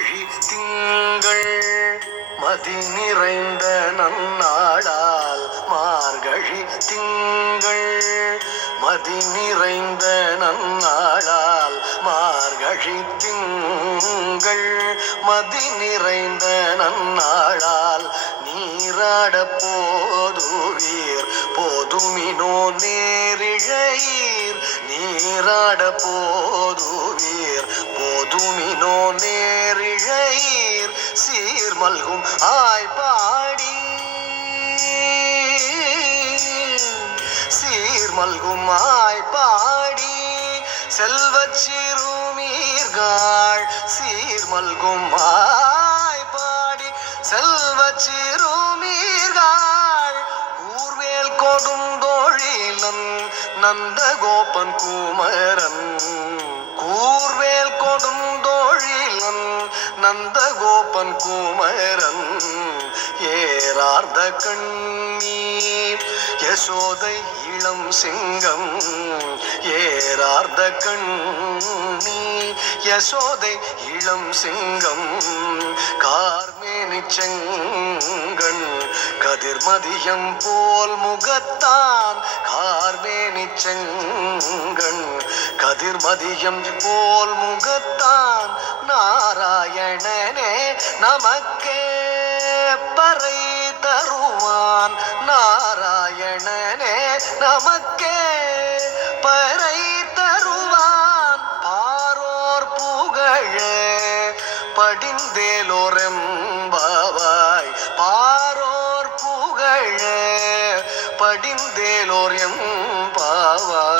மார்கழி திங்கள் மதி நிறைந்த நன்னாளால் மார்கழி திங்கள் மதி நிறைந்த நன்னாளால் மார்கழி திங்கள் மதி நிறைந்த நன்னாளால் நீராட போதுவீர் போதுமினோ நேரிழையீர் நீராட போதுவீர் போதுமினோ நேரிழையீர் சீர்மல்கும் ஆய்பாடி சீர்மல்கும் ஆய்பாடி செல்வச் சிறுமீர்கள் சீர்மல்கும் ஆய்பாடி செல்வச் சிறுமீர்கள் ஊர்வேல் கொடுந்தோழிலன் நந்தகோபன் குமரன் கூர்வேல் கொடுந்தோழிலன் நந்தகோபன் குமரன் ஏறார்ந்த கண்ணீர் யசோதை இளம் சிங்கம் ஏறார்ந்த கண்ணீர் யசோதை இளம் சிங்கம் கார்மேனி செங்கண் கதிர்மதியம் போல் முகத்தான் கார்மேனி செங்கண் கதிர்மதியம் போல் முகத்தான் நாராயணனே நமக்கே பறை தருவான் நாராயணனே நமக்கே பறை தருவான் பாரோர் புகழ படிந்தேலோரெம்பாவாய் பாரோர் புகழ படிந்தேலோர் எம்பாவாய்.